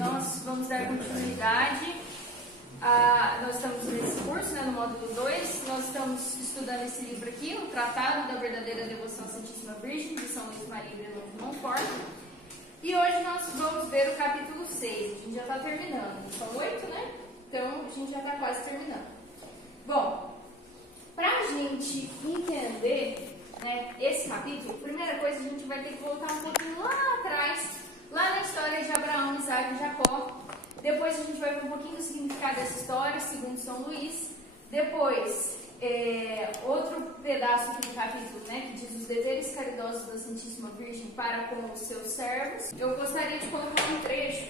nós vamos dar continuidade. Nós estamos nesse curso, no módulo 2, nós estamos estudando esse livro aqui, o Tratado da Verdadeira Devoção à Santíssima Virgem, de São Luís Maria Grelot de Montfort. E hoje nós vamos ver o capítulo 6, a gente já está terminando, são 8, né? Então a gente já está quase terminando. Bom, para a gente entender esse capítulo, primeira coisa a gente vai ter que voltar um pouquinho lá atrás, lá na história de Abraão, Isaac e Jacó. Depois a gente vai ver um pouquinho do significado dessa história, segundo São Luís. Depois, outro pedaço aqui do capítulo, que diz os deveres caridosos da Santíssima Virgem para com os seus servos. Eu gostaria de colocar um trecho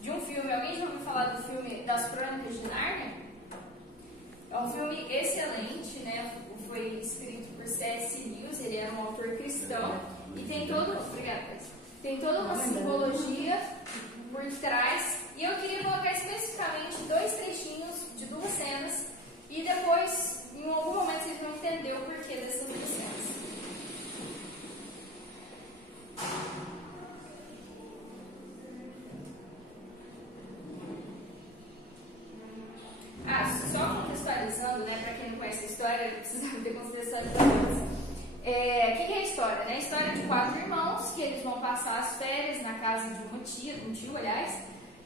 de um filme. Alguém já ouviu falar do filme das Crônicas de Nárnia? É um filme excelente, Foi escrito por C.S. Lewis, ele era um autor cristão. E tem toda uma simbologia por trás. E eu queria colocar especificamente 2 trechinhos de 2 cenas. E depois, em algum momento, vocês vão entender o porquê dessas 2 cenas. Só contextualizando, para quem não conhece a história, precisa ter contextualizações. O que é a história? A história de 4 irmãos que eles vão passar as férias na casa de uma tia, de um tio, aliás,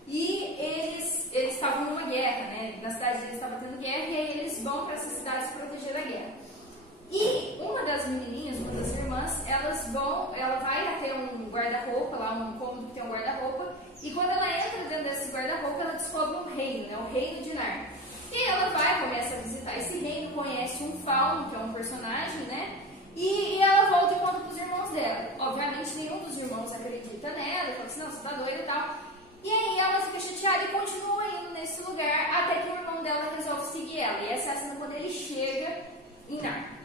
e eles estavam numa guerra, na cidade deles estava tendo guerra, e aí eles vão para essa cidade se proteger da guerra. E uma das menininhas, uma das irmãs, ela vai até um guarda-roupa, lá um cômodo que tem um guarda-roupa, e quando ela entra dentro desse guarda-roupa, ela descobre um reino, o reino de Nárnia. E ela começa a visitar esse reino, conhece um fauno, que é um personagem, e ela volta e conta para os irmãos dela. Obviamente, nenhum dos irmãos acredita nela, fala assim, não, você tá doida e tal. E aí ela fica chateada e continua indo nesse lugar, até que o irmão dela resolve seguir ela. E essa é a cena quando ele chega em Nárnia.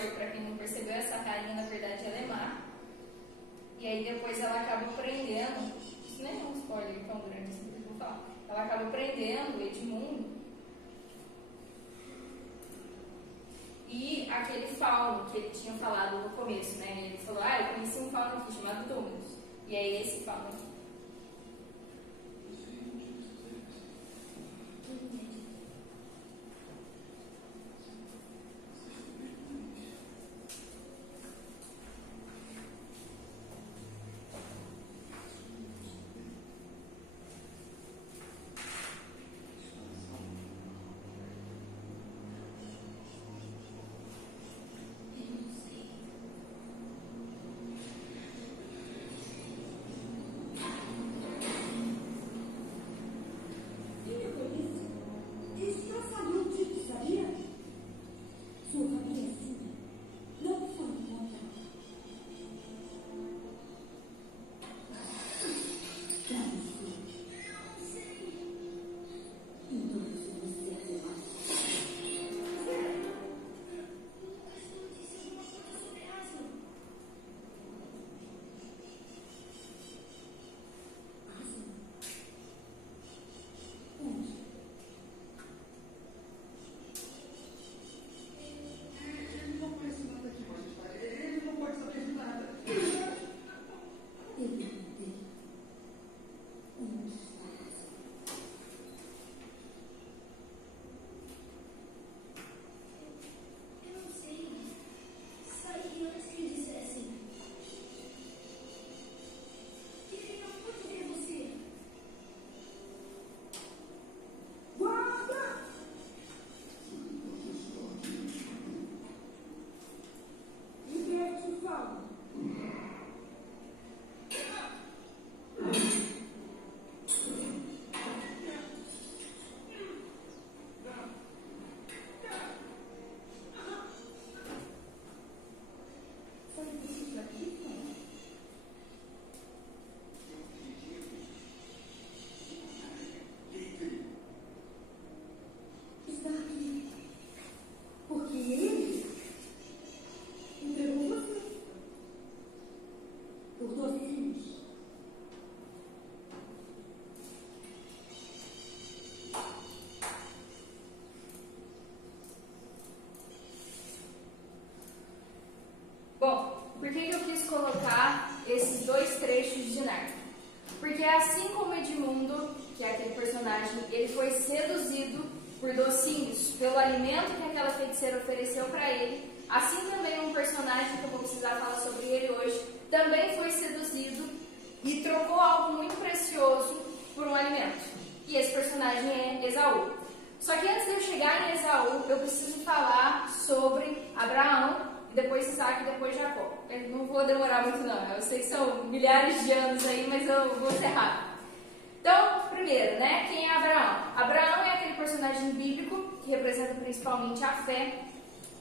spoiler para quem não percebeu, essa rainha na verdade ela é má. E aí depois ela acaba prendendo, isso nem é um spoiler tão grande assim que eu vou falar. Ela acaba prendendo o Edmundo e aquele fauno que ele tinha falado no começo, né? Ele falou, eu conheci um fauno aqui chamado Dominus. E é esse fauno aqui. Por que eu quis colocar esses dois trechos de Nárnia? Porque assim como Edmundo, que é aquele personagem, ele foi seduzido por docinhos, pelo alimento que aquela feiticeira ofereceu para ele, assim também um personagem que eu vou precisar falar sobre ele hoje, também foi seduzido e trocou algo muito precioso por um alimento. E esse personagem é Esaú. Só que antes de eu chegar em Esaú, eu preciso falar sobre Abraão, e depois Isaac e depois Jacó. Eu não vou demorar muito não, eu sei que são milhares de anos aí, mas eu vou ser rápido. Então, primeiro, né, quem é Abraão? Abraão é aquele personagem bíblico que representa principalmente a fé,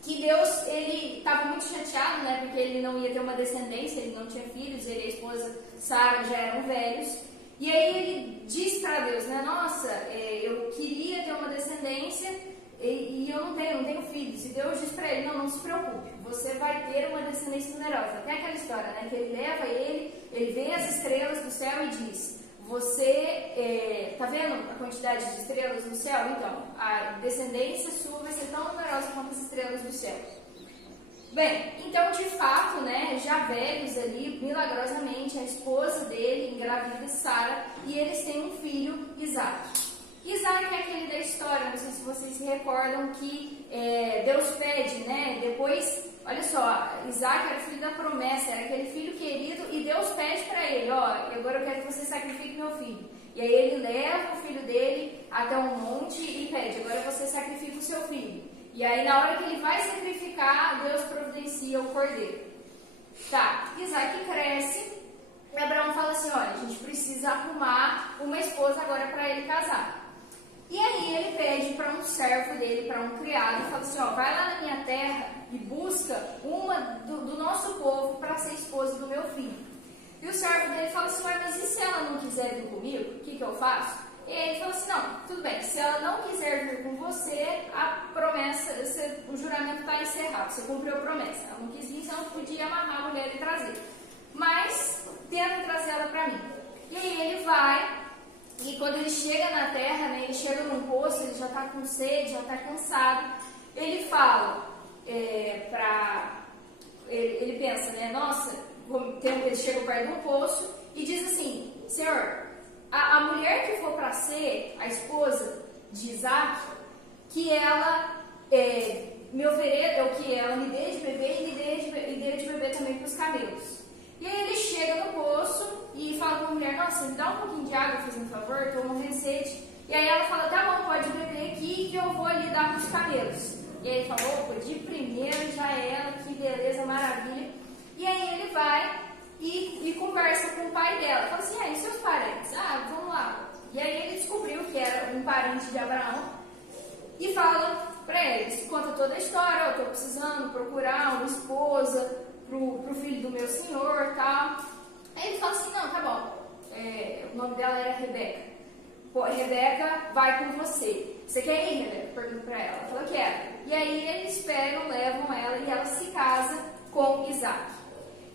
que Deus, ele estava muito chateado, né, porque ele não ia ter uma descendência, ele não tinha filhos, ele e a esposa Sara já eram velhos, e aí ele diz para Deus, né, nossa, eu queria ter uma descendência, e eu não tenho filhos. E Deus diz para ele, não se preocupe, você vai ter uma descendência numerosa. Tem aquela história, né, que ele leva ele vê as estrelas do céu e diz, você tá vendo a quantidade de estrelas no céu? Então, a descendência sua vai ser tão numerosa quanto as estrelas do céu. Bem, então de fato, né, já velhos ali, milagrosamente, a esposa dele engravida Sara e eles têm um filho, Isaac. Isaac é aquele da história, não sei se vocês se recordam que Deus pede, né? Depois, olha só, Isaac era filho da promessa, era aquele filho querido e Deus pede para ele, agora eu quero que você sacrifique meu filho. E aí ele leva o filho dele até um monte e pede, agora você sacrifica o seu filho. E aí na hora que ele vai sacrificar, Deus providencia o cordeiro. Tá, Isaac cresce e Abraão fala assim, olha, a gente precisa arrumar uma esposa agora para ele casar. E aí ele pede para um servo dele, para um criado, e fala assim, vai lá na minha terra e busca uma do nosso povo para ser esposa do meu filho. E o servo dele fala assim, mas e se ela não quiser vir comigo, o que eu faço? E ele fala assim, tudo bem, se ela não quiser vir com você, a promessa, o juramento está encerrado. encerrado, você cumpriu a promessa. Ela não quis vir, então eu podia amarrar a mulher e trazer. Mas tenta trazer ela para mim. E aí ele vai, e quando ele chega na terra, né, ele chega num poço, ele já está com sede, já está cansado. Ele fala ele pensa, né, nossa, ele chega perto de um poço e diz assim: Senhor, a mulher que for para ser a esposa de Isaac, que ela me ofereça, que ela me dê de beber e dê de beber também para os camelos. E aí ele chega no poço e fala para a mulher: nossa, me dá um pouquinho de água, faz um favor, estou morrendo de sede. E aí ela fala: tá bom, pode beber aqui que eu vou ali dar para os camelos. E aí ele falou: opa, de primeiro já é ela, que beleza, maravilha. E aí ele vai e conversa com o pai dela. Fala assim: e seus parentes? Ah, vamos lá. E aí ele descobriu que era um parente de Abraão e fala para eles, conta toda a história: eu estou precisando procurar uma esposa pro filho do meu senhor, tal. Aí ele fala assim: não, tá bom. O nome dela era Rebeca. Pô, Rebeca vai com você. Você quer ir, Rebeca? Pergunta pra ela. Ela falou: quero. E aí eles pegam, levam ela e ela se casa com Isaac.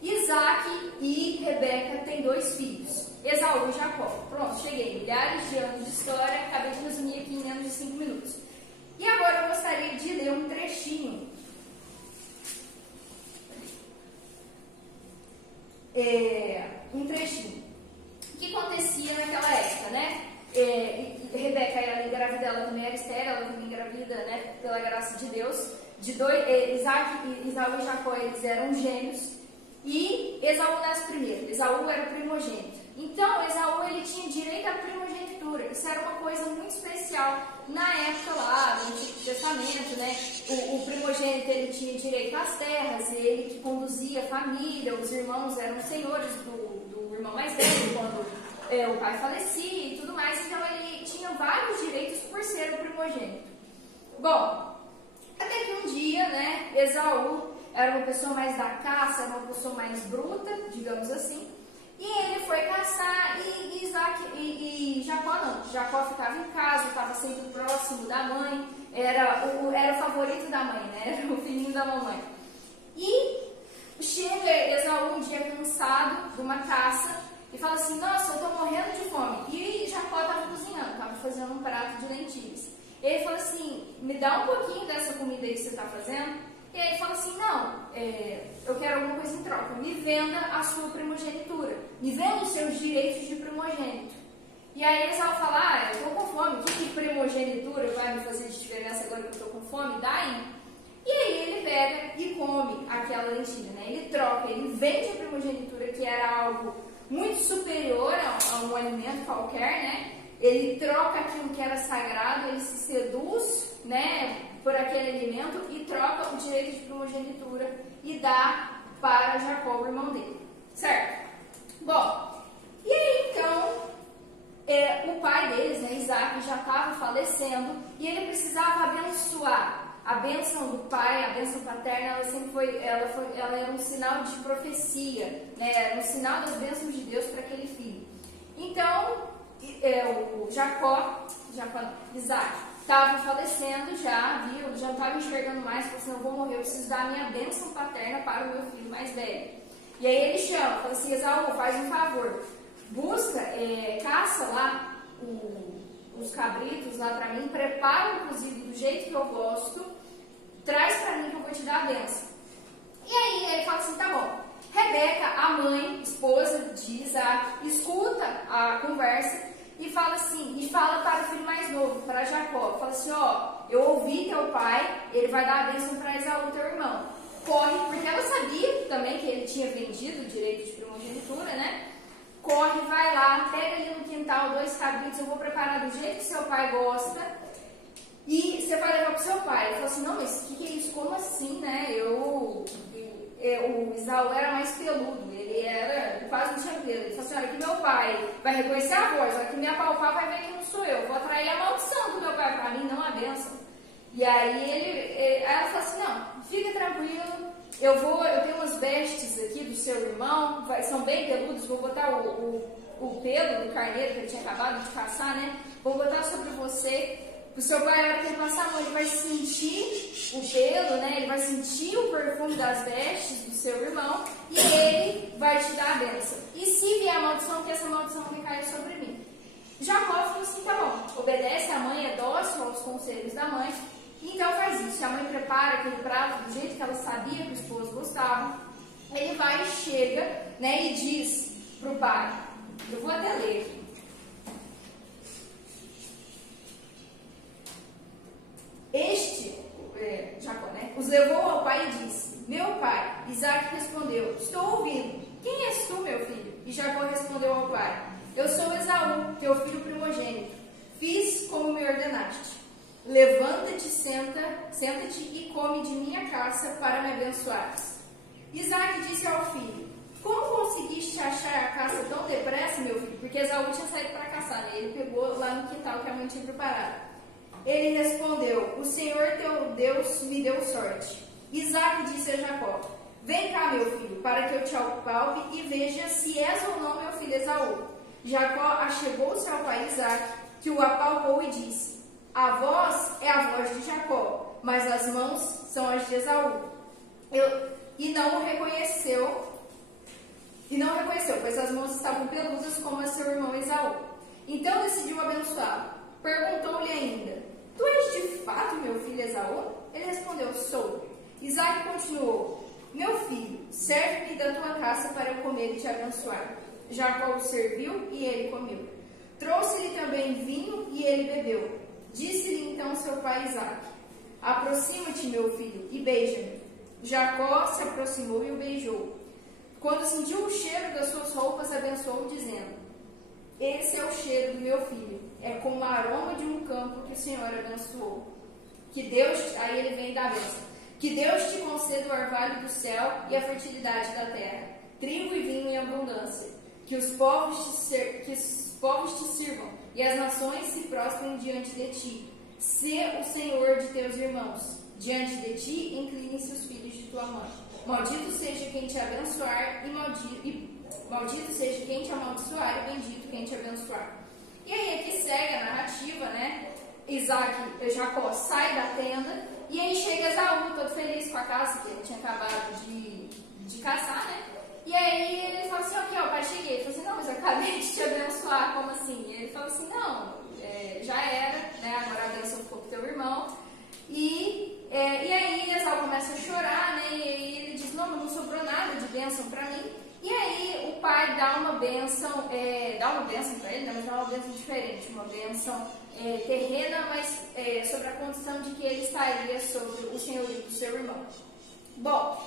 Isaac e Rebeca têm 2 filhos, Esaú e Jacó. Pronto, cheguei. Milhares de anos de história, acabei de resumir aqui em menos de 5 minutos. E agora eu gostaria de ler um trechinho. O que acontecia naquela época, né? Rebeca era engravida, ela também era estéril, ela também engravida, né, pela graça de Deus. Isaac e Esaú e Jacó, eles eram gêmeos. E Esaú nasce primeiro. Esaú era o primogênito. Então, Esaú, ele tinha direito à primogenitura. Isso era uma coisa muito especial na época lá, no Antigo Testamento, né? O primogênito, ele tinha direito às terras, ele que conduzia a família, os irmãos eram senhores do irmão mais velho, quando o pai falecia e tudo mais. Então, ele tinha vários direitos por ser o primogênito. Bom, até que um dia, né, Esaú era uma pessoa mais da caça, era uma pessoa mais bruta, digamos assim. E ele foi caçar e Jacó não. Jacó ficava em casa, estava sempre próximo da mãe, era o favorito da mãe, né? Era o filhinho da mamãe. E chega Esaú um dia cansado de uma caça e fala assim: nossa, eu estou morrendo de fome. E Jacó estava cozinhando, estava fazendo um prato de lentilhas. Ele falou assim: me dá um pouquinho dessa comida aí que você está fazendo. E aí ele fala assim: não, eu quero alguma coisa em troca, me venda a sua primogenitura, me venda os seus direitos de primogênito. E aí Esaú fala: eu estou com fome, o que primogenitura vai me fazer de diferença agora que eu estou com fome? Dá aí. E aí ele pega e come aquela lentilha, né? Ele troca, ele vende a primogenitura, que era algo muito superior a um alimento qualquer, né? Ele troca aquilo que era sagrado, ele se seduz, né, por aquele alimento e troca o direito de primogenitura e dá para Jacó, o irmão dele, certo? Bom, e aí então, o pai deles, né, Isaac, já estava falecendo e ele precisava abençoar. A bênção do pai, a bênção paterna, ela era um sinal de profecia, né, era um sinal das bênçãos de Deus para aquele filho. Então, o Isaac estava falecendo já não estava enxergando mais, falou assim: eu vou morrer, eu preciso dar a minha bênção paterna para o meu filho mais velho. E aí ele chama, fala assim: Esaú, faz um favor, busca, caça lá os cabritos lá para mim, prepara inclusive do jeito que eu gosto, traz para mim que eu vou te dar a bênção. E aí ele fala assim: tá bom. Rebeca, a mãe, esposa de Isaac, escuta a conversa e fala assim, e fala para o filho mais novo, para Jacó, fala assim: eu ouvi teu pai, ele vai dar a bênção para Esaú, teu irmão. Corre, porque ela sabia também que ele tinha vendido o direito de primogenitura, né? Corre, vai lá, pega ali no quintal 2 cabritos, eu vou preparar do jeito que seu pai gosta e você vai levar para o seu pai. Ele falou assim: não, mas o que é isso? Como assim, né? O Esaú era mais peludo, ele quase não tinha pelo. Ele falou assim: olha, que meu pai vai reconhecer a voz, olha, que me apalpar vai ver que não sou eu, vou atrair a maldição do meu pai para mim, não a bênção. E aí ela falou assim: não, fica tranquilo, eu tenho umas vestes aqui do seu irmão, são bem peludos, vou botar o pelo do carneiro que ele tinha acabado de caçar, né? Vou botar sobre você, O seu pai, na hora que ele passar a mão, ele vai sentir o pelo, né? Ele vai sentir o perfume das vestes do seu irmão e ele vai te dar a bênção. E se vier a maldição, que essa maldição vai cair sobre mim. Jacó falou assim, tá bom, obedece a mãe, é dócil aos conselhos da mãe, então faz isso. Se a mãe prepara aquele prato do jeito que ela sabia que o esposo gostava, ele vai e chega, né, e diz pro pai, eu vou até ler aqui. Jacó, né, os levou ao pai e disse, meu pai. Isaac respondeu, estou ouvindo. Quem és tu, meu filho? E Jacó respondeu ao pai, eu sou Esaú, teu filho primogênito. Fiz como me ordenaste. Levanta-te, senta-te e come de minha caça para me abençoares. Isaac disse ao filho, como conseguiste achar a caça tão depressa, meu filho? Porque Esaú tinha saído para caçar, né? Ele pegou lá no quintal que a mãe tinha preparado. Ele respondeu, o Senhor teu Deus me deu sorte. Isaac disse a Jacó, vem cá, meu filho, para que eu te apalpe e veja se és ou não meu filho Esaú. Jacó achegou-se ao pai Isaac, que o apalpou e disse, a voz é a voz de Jacó, mas as mãos são as de Esaú. E não o reconheceu, pois as mãos estavam peludas como a seu irmão Esaú. Então decidiu abençoá-lo. Perguntou-lhe ainda, tu és de fato meu filho Esaú? Ele respondeu, sou. Isaac continuou, meu filho, serve-me da tua caça para eu comer e te abençoar. Jacó o serviu e ele comeu. Trouxe-lhe também vinho e ele bebeu. Disse-lhe então seu pai Isaac, aproxima-te, meu filho, e beija-me. Jacó se aproximou e o beijou. Quando sentiu o cheiro das suas roupas, abençoou, dizendo, esse é o cheiro do meu filho, é como o aroma de um campo que o Senhor abençoou. Que Deus, aí ele vem da bênção, que Deus te conceda o orvalho do céu e a fertilidade da terra, trigo e vinho em abundância, que os povos te sirvam e as nações se prostrem diante de ti. Sê o Senhor de teus irmãos. Diante de ti, inclinem-se os filhos de tua mãe. Maldito seja quem te abençoar maldito seja quem te amaldiçoar e bendito quem te abençoar. E aí aqui segue a narrativa, né? Jacó sai da tenda e aí chega Esaú, todo feliz com a caça que ele tinha acabado de caçar, né? E aí ele fala assim, aqui ó, pai, cheguei. Ele falou assim, não, mas eu acabei de te abençoar, como assim? E ele falou assim, não, já era, né? Agora a bênção ficou pro teu irmão. E aí Esaú começa a chorar, né? E aí ele diz, não sobrou nada de bênção para mim. E aí o pai dá uma bênção para ele, né? Mas dá uma bênção diferente, uma bênção terrena, mas sobre a condição de que ele estaria sobre o senhorio do seu irmão. Bom,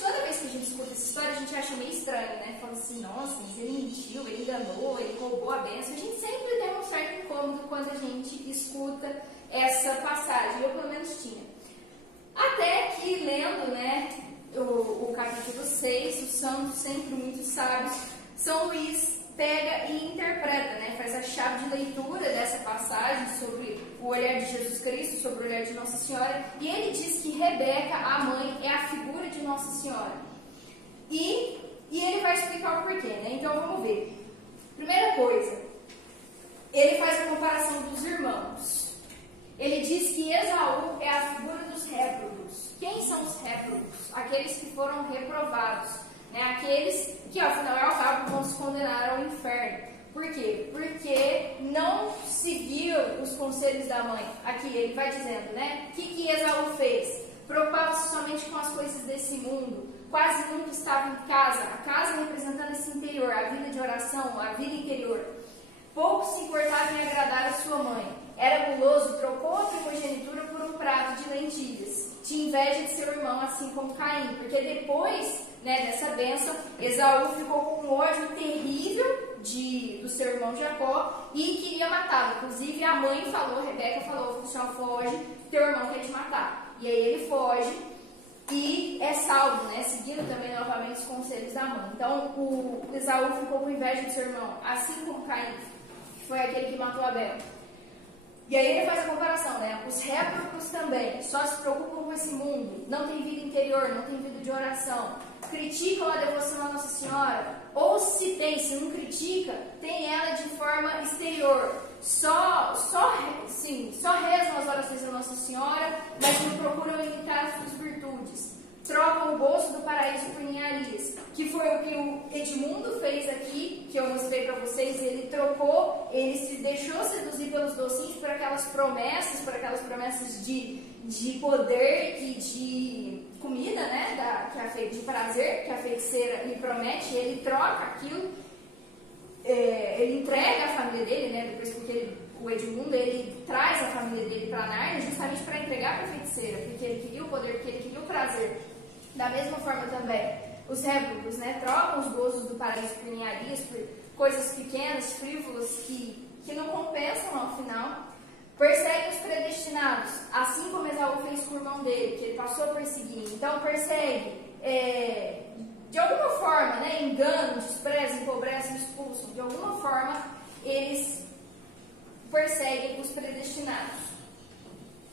toda vez que a gente escuta essa história, a gente acha meio estranho, né? Fala assim, nossa, mas ele mentiu, ele enganou, ele roubou a bênção. A gente sempre tem um certo incômodo quando a gente escuta essa passagem, eu pelo menos tinha. Até que lendo, né, o capítulo 6, os santos sempre muito sábios, São Luís pega e interpreta, né, faz a chave de leitura dessa passagem sobre o olhar de Jesus Cristo, sobre o olhar de Nossa Senhora, e ele diz que Rebeca, a mãe, é a figura de Nossa Senhora. E ele vai explicar o porquê, né? Então vamos ver. Primeira coisa, ele faz a comparação dos irmãos. Ele diz que Esaú é a figura dos réprobos. Quem são os réprobos? Aqueles que foram reprovados, né? Aqueles que, ao final e ao cabo, vão se condenar ao inferno. Por quê? Porque não seguiu os conselhos da mãe. Aqui ele vai dizendo, né? O que Esaú fez? Preocupava-se somente com as coisas desse mundo. Quase nunca estava em casa. A casa representando esse interior, a vida de oração, a vida interior. Pouco se importava em agradar a sua mãe. Era guloso, trocou a primogenitura por um prato de lentilhas. Tinha inveja de seu irmão, assim como Caim. Porque depois, né, dessa bênção, Esaú ficou com um ódio terrível do seu irmão Jacó e queria matá-lo. Inclusive a mãe falou, Rebeca falou, Função, foge, teu irmão quer te matar. E aí ele foge e é salvo, né, seguindo também novamente os conselhos da mãe. Então o Esaú ficou com inveja do seu irmão, assim como Caim, que foi aquele que matou Abel. E aí ele faz a comparação, né? Os réprobos também só se preocupam com esse mundo, não tem vida interior, não tem vida de oração, criticam a devoção à Nossa Senhora, ou se não critica, tem ela de forma exterior, só rezam as orações da Nossa Senhora, mas não procuram imitar as suas virtudes. Trocam o gosto do paraíso por ninharias, que foi o que o Edmundo fez aqui, que eu mostrei para vocês. Ele trocou, ele se deixou seduzir pelos docinhos, por aquelas promessas de poder e de comida, né, de prazer que a feiticeira lhe promete. Ele troca aquilo, ele entrega a família dele, né, depois, porque o Edmundo, ele traz a família dele para Nárnia justamente para entregar para a feiticeira, porque ele queria o poder, porque ele queria o prazer. Da mesma forma também, os réprobos, né, trocam os gozos do paraíso por ninharias, por coisas pequenas, frívolas, que não compensam ao final. Perseguem os predestinados, assim como Esaú fez com o irmão dele, que ele passou a perseguir. Então persegue, de alguma forma, né, enganam, desprezam, empobrecem, expulsam. De alguma forma, eles perseguem os predestinados.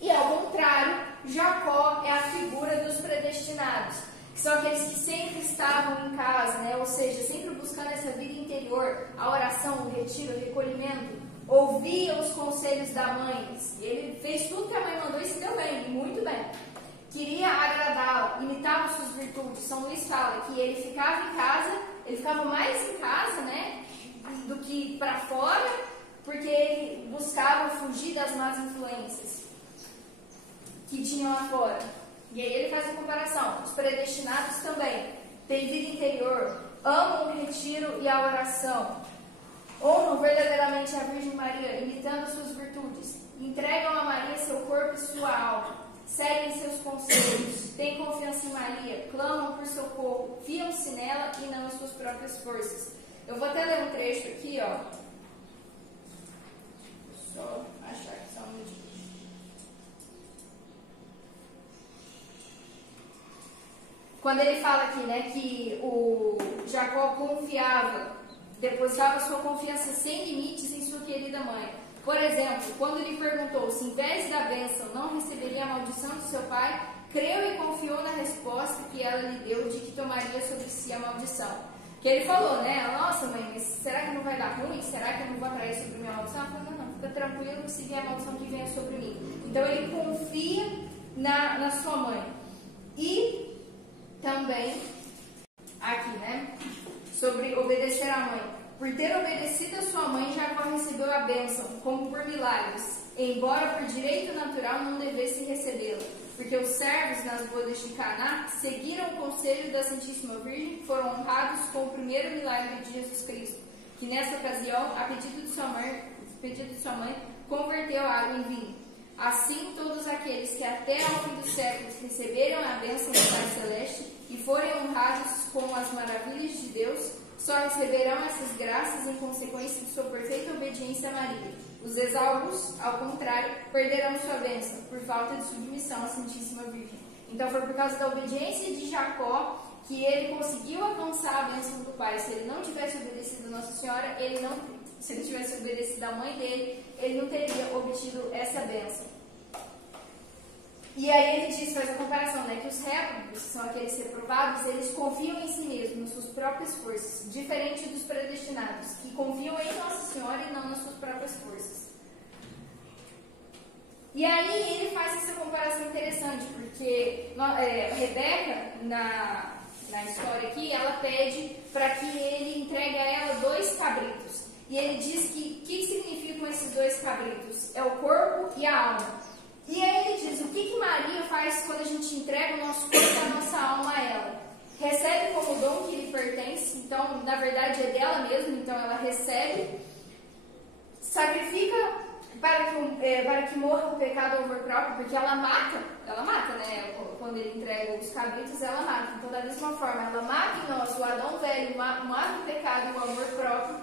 E ao contrário, Jacó é a figura dos predestinados, que são aqueles que sempre estavam em casa, né? Ou seja, sempre buscando essa vida interior, a oração, o retiro, o recolhimento, ouvia os conselhos da mãe. Ele fez tudo que a mãe mandou e se deu bem, muito bem. Queria agradá-la, imitava suas virtudes. São Luís fala que ele ficava em casa, ele ficava mais em casa, né, do que para fora, porque ele buscava fugir das más influências que tinham lá fora. E aí ele faz a comparação. Os predestinados também têm vida interior, amam o retiro e a oração, honram verdadeiramente a Virgem Maria, imitando suas virtudes, entregam a Maria seu corpo e sua alma, seguem seus conselhos, têm confiança em Maria, clamam por socorro, fiam-se nela e não em suas próprias forças. Eu vou até ler um trecho aqui, ó. Só achar que só um minutinho. Quando ele fala aqui, né, que o Jacó confiava, depositava sua confiança sem limites em sua querida mãe. Por exemplo, quando lhe perguntou se em vez da bênção não receberia a maldição de seu pai, creu e confiou na resposta que ela lhe deu de que tomaria sobre si a maldição. Que ele falou, né, nossa mãe, mas será que não vai dar ruim? Será que eu não vou atrair sobre minha maldição? Ela falou, não, fica tranquilo, se vier a maldição que venha sobre mim. Então ele confia na sua mãe. E também, aqui, né, sobre obedecer à mãe. Por ter obedecido a sua mãe, Jacó recebeu a bênção, como por milagres, embora por direito natural não devesse recebê-la, porque os servos nas bodas de Caná seguiram o conselho da Santíssima Virgem, foram honrados com o primeiro milagre de Jesus Cristo, que nessa ocasião, a pedido de sua mãe, converteu a água em vinho. Assim, todos aqueles que até ao fim dos séculos receberam a bênção do Pai Celeste e forem honrados com as maravilhas de Deus, só receberão essas graças em consequência de sua perfeita obediência a Maria. Os exaltos, ao contrário, perderão sua bênção por falta de submissão à Santíssima Virgem. Então foi por causa da obediência de Jacó que ele conseguiu alcançar a bênção do Pai. Se ele não tivesse obedecido a Nossa Senhora, se ele tivesse obedecido à mãe dele, ele não teria obtido essa bênção. E aí ele faz a comparação, né, que os réprobos, que são aqueles reprovados, eles confiam em si mesmos, nas suas próprias forças, diferente dos predestinados, que confiam em Nossa Senhora e não nas suas próprias forças. E aí ele faz essa comparação interessante, porque Rebeca, na história aqui, ela pede para que ele entregue a ela 2 cabritos. E ele diz que o que significam esses 2 cabritos? É o corpo e a alma. E aí ele diz, o que Maria faz quando a gente entrega o nosso corpo e a nossa alma a ela? Recebe como dom que lhe pertence, então na verdade é dela mesma, então ela recebe, sacrifica para que morra o pecado ao amor próprio, porque ela mata, né? Quando ele entrega os cabritos, ela mata. Então da mesma forma, ela mata em nós o Adão velho, mata o pecado e o amor próprio,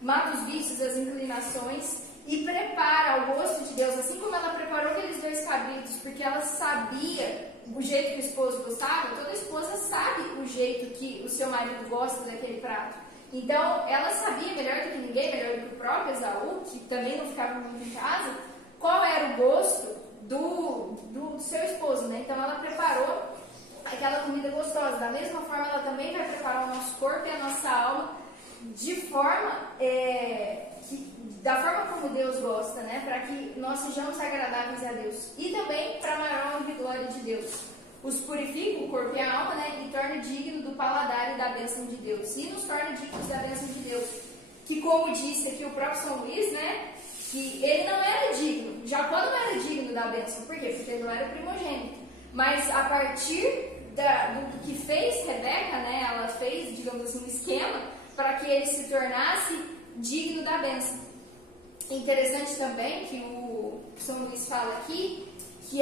mata os vícios, as inclinações, e prepara ao gosto de Deus, assim como ela preparou aqueles 2 cabritos, porque ela sabia o jeito que o esposo gostava. Toda esposa sabe o jeito que o seu marido gosta daquele prato. Então, ela sabia melhor do que ninguém, melhor do que o próprio Esaú, que também não ficava muito em casa, qual era o gosto do seu esposo, né? Então, ela preparou aquela comida gostosa. Da mesma forma, ela também vai preparar o nosso corpo e a nossa alma de forma da forma como Deus gosta, né? Para que nós sejamos agradáveis a Deus. E também para a maior honra e glória de Deus. Os purifica o corpo e a alma, né? E torna digno do paladar e da bênção de Deus. E nos torna dignos da bênção de Deus. Que, como disse aqui o próprio São Luís, né? Que ele não era digno. Jacó não era digno da bênção. Por quê? Porque ele não era o primogênito. Mas a partir do que fez Rebeca, né? Ela fez, digamos assim, um esquema para que ele se tornasse digno da bênção. Interessante também que o São Luís fala aqui que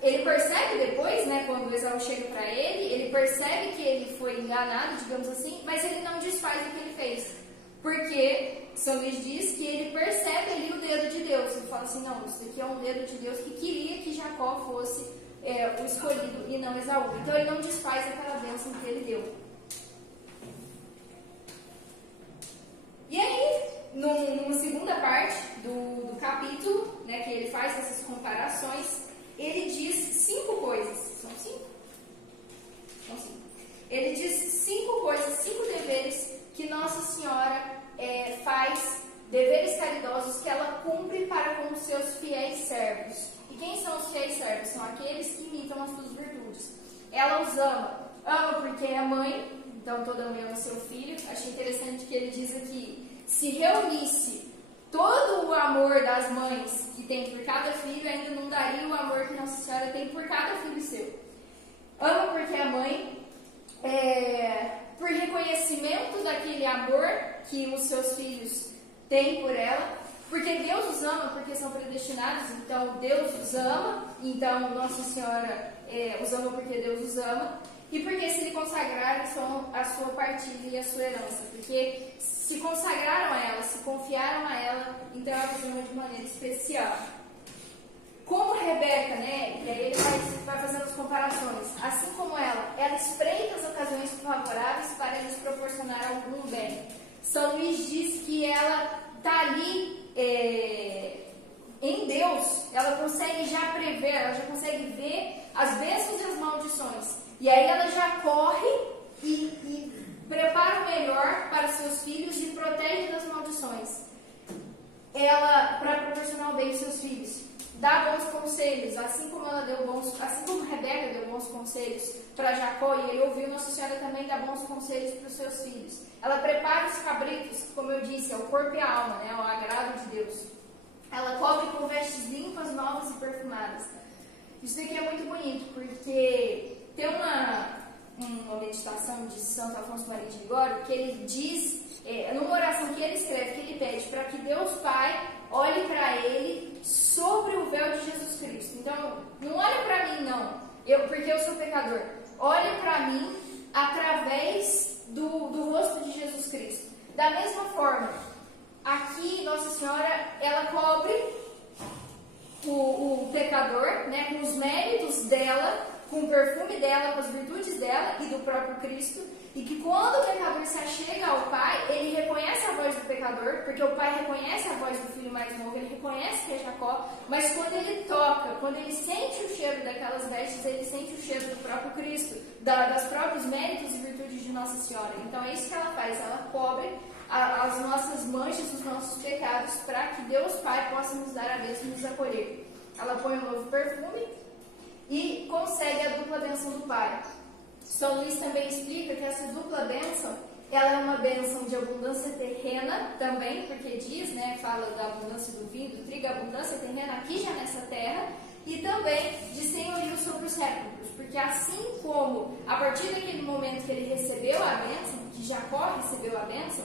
ele percebe depois, né, quando Esaú chega para ele percebe que ele foi enganado, digamos assim, mas ele não desfaz o que ele fez. Porque São Luís diz que ele percebe ali o dedo de Deus. Ele fala assim, não, isso aqui é um dedo de Deus que queria que Jacó fosse o escolhido e não Esaú. Então ele não desfaz aquela bênção que ele deu. E aí, numa segunda parte do capítulo, né, que ele faz essas comparações, ele diz 5 coisas. São 5? São 5. Ele diz 5 coisas, 5 deveres que Nossa Senhora faz, deveres caridosos que ela cumpre para com os seus fiéis servos. E quem são os fiéis servos? São aqueles que imitam as suas virtudes. Ela os ama. Ama porque é mãe, então toda mãe ama seu filho. Achei interessante que ele diz aqui, se reunisse todo o amor das mães que tem por cada filho, ainda não daria o amor que Nossa Senhora tem por cada filho seu. Ama porque é mãe, por reconhecimento daquele amor que os seus filhos têm por ela, porque Deus os ama, porque são predestinados, então Deus os ama, então Nossa Senhora os ama porque Deus os ama, e porque se lhe consagraram são a sua partilha e a sua herança, porque se consagraram a ela, se confiaram a ela, então ela os ama de maneira especial. Como Rebeca, né, e aí ele vai fazendo as comparações, assim como ela espreita as ocasiões favoráveis para lhes proporcionar algum bem. São Luís diz que ela está ali em Deus, ela consegue já prever, ela já consegue ver as bênçãos e as maldições. E aí ela já corre e prepara o melhor para seus filhos e protege das maldições. Ela, para proporcionar o bem aos seus filhos, dá bons conselhos, assim como Rebeca deu bons conselhos para Jacó, e ele ouviu, Nossa Senhora também dá bons conselhos para os seus filhos. Ela prepara os cabritos, como eu disse, é o corpo e a alma, né, o agrado de Deus. Ela cobre com vestes limpas, novas e perfumadas. Isso daqui é muito bonito, porque tem uma meditação de Santo Afonso Maria de Ligório que ele diz, numa oração que ele escreve, que ele pede para que Deus Pai olhe para ele sobre o véu de Jesus Cristo. Então, não olhe para mim não, porque eu sou pecador. Olhe para mim através do rosto de Jesus Cristo. Da mesma forma, aqui Nossa Senhora, ela cobre o pecador, né, com os méritos dela, com o perfume dela, com as virtudes dela e do próprio Cristo, e que quando o pecador se achega ao Pai, ele reconhece a voz do pecador, porque o Pai reconhece a voz do filho mais novo, ele reconhece que é Jacó, mas quando ele toca, quando ele sente o cheiro daquelas vestes, ele sente o cheiro do próprio Cristo, das próprios méritos e virtudes de Nossa Senhora. Então é isso que ela faz, ela cobre as nossas manchas, os nossos pecados, para que Deus Pai possa nos dar a bênção e nos acolher. Ela põe um novo perfume e concede a dupla bênção do Pai. São Luís também explica que essa dupla bênção, ela é uma bênção de abundância terrena também, porque diz, né, fala da abundância do vinho, do trigo, abundância terrena aqui já nessa terra, e também de senhorio sobre os sépulcros, porque assim como a partir daquele momento que ele recebeu a bênção, que Jacó recebeu a bênção,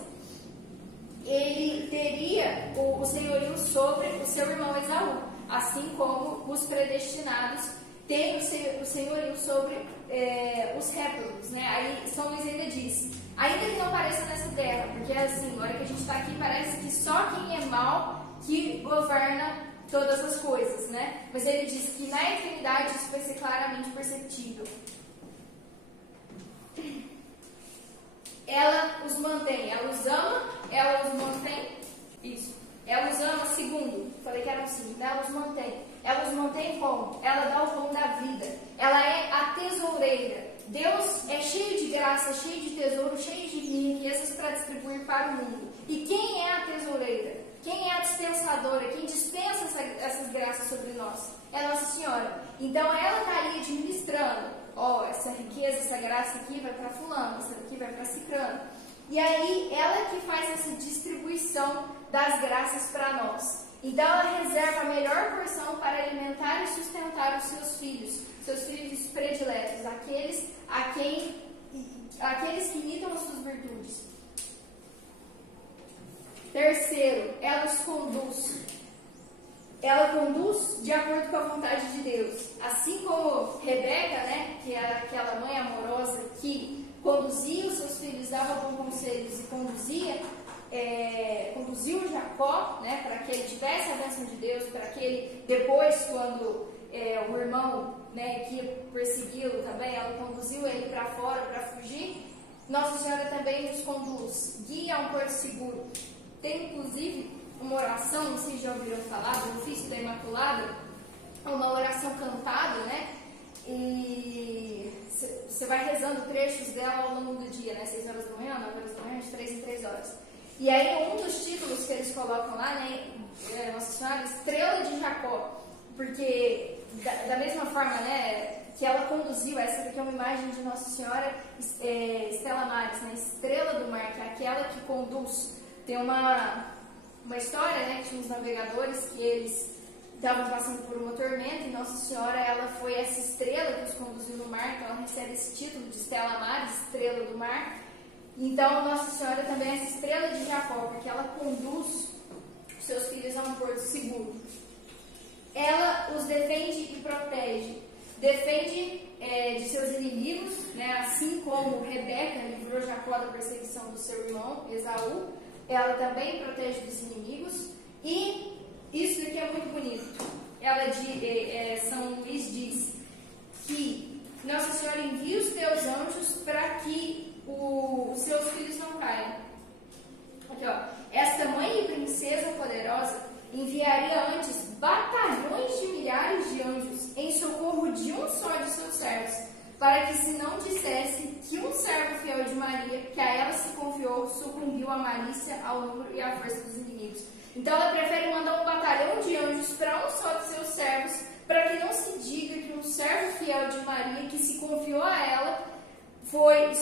ele teria o senhorio sobre o seu irmão Esaú, assim como os predestinados têm o senhorio sobre os réprobos, né? Aí São Luís ainda diz, ainda que não pareça nessa terra, porque assim, na hora que a gente está aqui, parece que só quem é mau que governa todas as coisas, né? Mas ele diz que na eternidade isso vai ser claramente perceptível. Ela os mantém, ela os ama, ela os mantém, isso. Ela os ama, segundo, falei que eram 5, ela os mantém. Ela os mantém como? Ela dá o pão da vida. Ela é a tesoureira. Deus é cheio de graça, cheio de tesouro, cheio de riquezas para distribuir para o mundo. E quem é a tesoureira? Quem é a dispensadora? Quem dispensa essas graças sobre nós? É Nossa Senhora. Então ela está aí administrando. Ó, essa riqueza, essa graça aqui vai para fulano, essa aqui vai para ciclano. E aí ela que faz essa distribuição das graças para nós. Então ela reserva a melhor porção para alimentar e sustentar os seus filhos prediletos, aqueles que imitam as suas virtudes. Terceiro, ela os conduz. Ela conduz de acordo com a vontade de Deus. Assim como Rebeca, né, que era aquela mãe amorosa que conduzia os seus filhos, dava bons conselhos e conduziu Jacó, né, para que ele tivesse a bênção de Deus, para que ele, depois, quando o irmão, né, que ia persegui-lo também, ela conduziu ele para fora para fugir. Nossa Senhora também nos conduz, guia a um porto seguro. Tem inclusive uma oração, não sei se já ouviram falar, do ofício da Imaculada, uma oração cantada, né? E você vai rezando trechos dela ao longo do dia, né? 6 horas da manhã, 9 horas da manhã, de 3 em 3 horas. E aí um dos títulos que eles colocam lá, né? Nossa Senhora, Estrela de Jacó, porque da mesma forma, né? Que ela conduziu, essa daqui é uma imagem de Nossa Senhora Stella Maris, né? Estrela do Mar, que é aquela que conduz. Tem uma história, né, que tinha uns navegadores que eles estavam passando por uma tormenta e Nossa Senhora, ela foi essa estrela que os conduziu no mar, então ela recebe esse título de Stella Maris, Estrela do Mar. Então Nossa Senhora também é essa estrela de Jacó, porque ela conduz os seus filhos a um porto seguro. Ela os defende e protege. Defende de seus inimigos, né, assim como Rebeca livrou Jacó da perseguição do seu irmão Esaú. Ela também protege dos inimigos. E isso aqui é muito bonito. São Luís diz que Nossa Senhora envia os teus anjos para que os seus filhos não caiam. Aqui, ó. Esta mãe e princesa poderosa enviaria antes batalhões de milhares de anjos em socorro de um só de seus servos, para que se não dissesse que um servo fiel de Maria, que a ela se confiou, sucumbiu à malícia, ao número e à força dos inimigos. Então ela prefere mandar um batalhão de anjos para um só de seus servos, para que não se diga que um servo fiel de Maria, que se confiou a ela,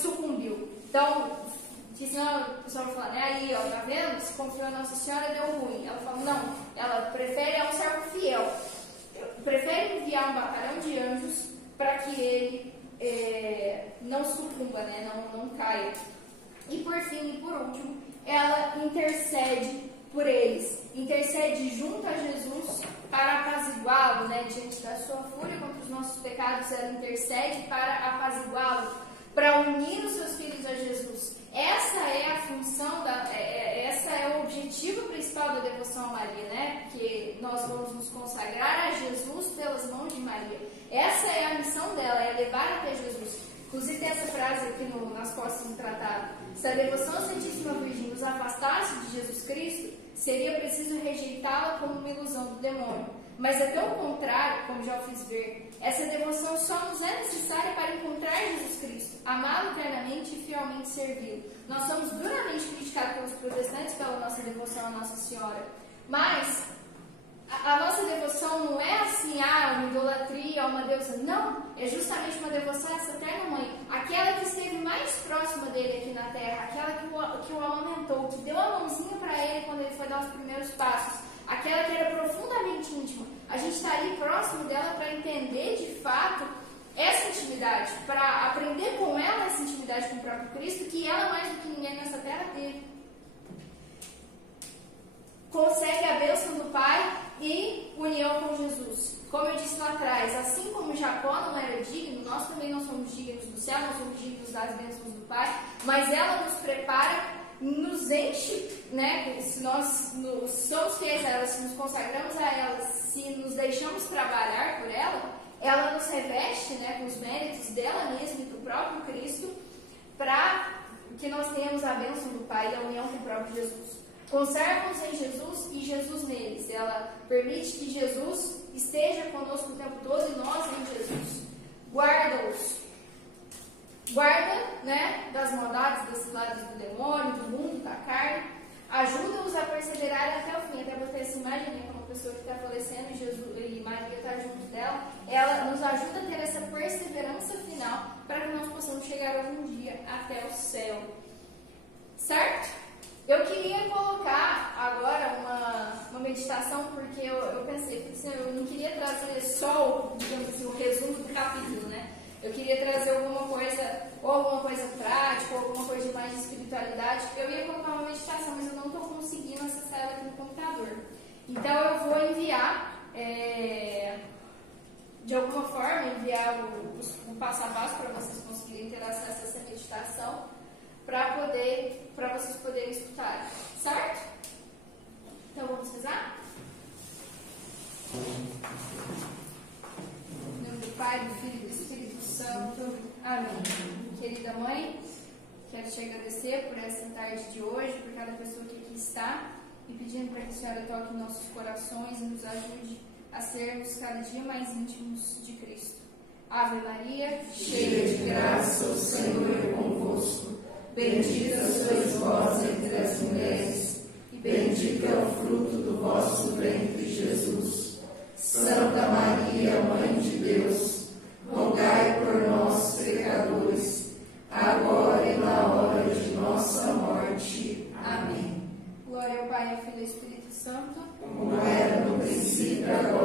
sucumbiu. Então, que senão o pessoal vai falar, né? Aí, ó, tá vendo? Se confiou a Nossa Senhora, deu ruim. Ela fala, não, ela prefere um servo fiel. Prefere enviar um batalhão de anjos para que ele não sucumba, né? Não caia. E por fim, e por último, ela intercede por eles. Intercede junto a Jesus para apaziguá-lo, né? Diante da sua fúria contra os nossos pecados, ela intercede para apaziguá-lo, para unir os seus filhos a Jesus. Essa é a função, essa é o objetivo principal da devoção a Maria, né? Que nós vamos nos consagrar a Jesus pelas mãos de Maria. Essa é a missão dela, é levar até Jesus. Inclusive tem essa frase aqui nas costas do tratado. Se a devoção à Santíssima Virgem nos afastasse de Jesus Cristo, seria preciso rejeitá-la como uma ilusão do demônio. Mas é pelo contrário, como já o fiz ver, essa devoção só nos é necessária para encontrar Jesus Cristo, amá-lo eternamente e fielmente servi-lo. Nós somos duramente criticados pelos protestantes pela nossa devoção a Nossa Senhora, mas a nossa devoção não é assim, uma idolatria, uma deusa. Não, é justamente uma devoção a essa eterna mãe, aquela que esteve mais próxima dele aqui na terra, aquela que o amamentou, que deu a mãozinha para ele quando ele foi dar os primeiros passos, aquela que era profundamente íntima. A gente está ali próximo dela para entender de fato essa intimidade, para aprender com ela essa intimidade com o próprio Cristo, que ela mais do que ninguém nessa terra teve. Consegue a bênção do Pai e união com Jesus. Como eu disse lá atrás, assim como Jacó não era digno, nós também não somos dignos do céu, não somos dignos das bênçãos do Pai, mas ela nos prepara, nos enche, né? Se nós somos fiéis a ela, se nos consagramos a ela, se nos deixamos trabalhar por ela, ela nos reveste, né, com os méritos dela mesma e do próprio Cristo, para que nós tenhamos a bênção do Pai e a união com o próprio Jesus. Conserva-nos em Jesus e Jesus neles. Ela permite que Jesus esteja conosco o tempo todo e nós em Jesus. Guarda-os. Guarda, né, das maldades, das ciladas do demônio, do mundo, da carne. Ajuda-os a perseverarem até o fim. Até botei essa imagem, né, como uma pessoa que está falecendo e Maria está junto dela. Ela nos ajuda a ter essa perseverança final para que nós possamos chegar algum dia até o céu. Certo? Eu queria colocar agora uma meditação, porque eu pensei, assim, eu não queria trazer só, digamos assim, o resumo do capítulo, né? Eu queria trazer alguma coisa prática, ou alguma coisa de mais espiritualidade. Eu ia colocar uma meditação, mas eu não estou conseguindo acessar ela aqui no computador. Então eu vou enviar, de alguma forma, enviar o passo a passo para vocês conseguirem ter acesso a essa meditação, para vocês poderem escutar, certo? Então vamos rezar? Em nome do Pai, do Filho e do Espírito Santo. Amém. Querida mãe, quero te agradecer por essa tarde de hoje, por cada pessoa que aqui está, e pedindo para que a Senhora toque em nossos corações e nos ajude a sermos cada dia mais íntimos de Cristo. Ave Maria, cheia de graça, o Senhor é convosco. Bendita sois vós entre as mulheres, e bendito é o fruto do vosso ventre, Jesus. Santa Maria, Mãe de Deus, rogai por nós, pecadores, agora e na hora de nossa morte. Amém. Glória ao Pai, ao Filho e ao Espírito Santo, como era no princípio, agora